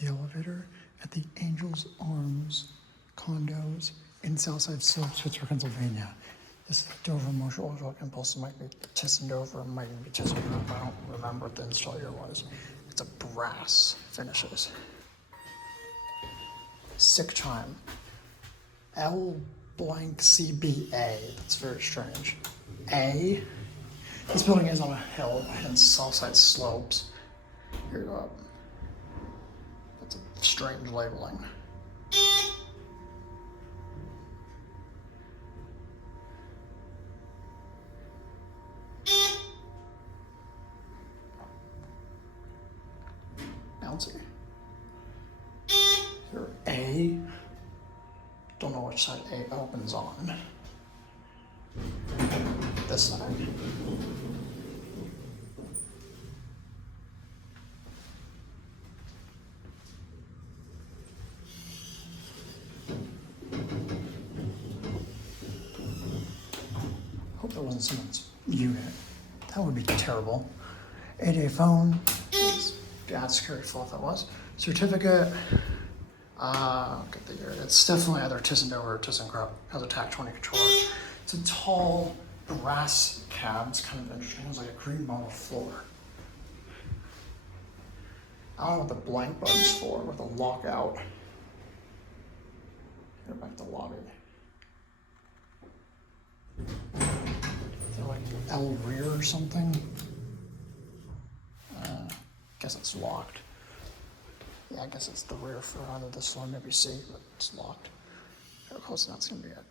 the elevator at the Angel's Arms Condos in Southside Slopes, Pittsburgh, Pennsylvania. This is Dover Motor Oildraulic Impulse. It might be Thyssenkrupp, it might even be thyssenkrupp. I don't remember what the install year was. It's a brass finishes. Sick time. L blank CBA. That's very strange. A. This building is on a hill in Southside Slopes. Here you go. That's a strange labeling. Bouncy. Here, A. Don't know which side A opens on. This side. Hope that wasn't someone's unit. That would be terrible. 8A phone. Yeah, it's scary full if that was. Certificate. Get the year. It's definitely either thyssenkrupp or thyssenkrupp. Has a TAC 20 controller. It's a tall brass cab. It's kind of interesting. It's like a green marble floor. I don't know what the blank button's for, or the lockout. Go back to lobby. Is there like L rear or something? Guess it's locked. Yeah, I guess it's the rear for either this one, maybe C, but it's locked. How close enough, that's gonna be it.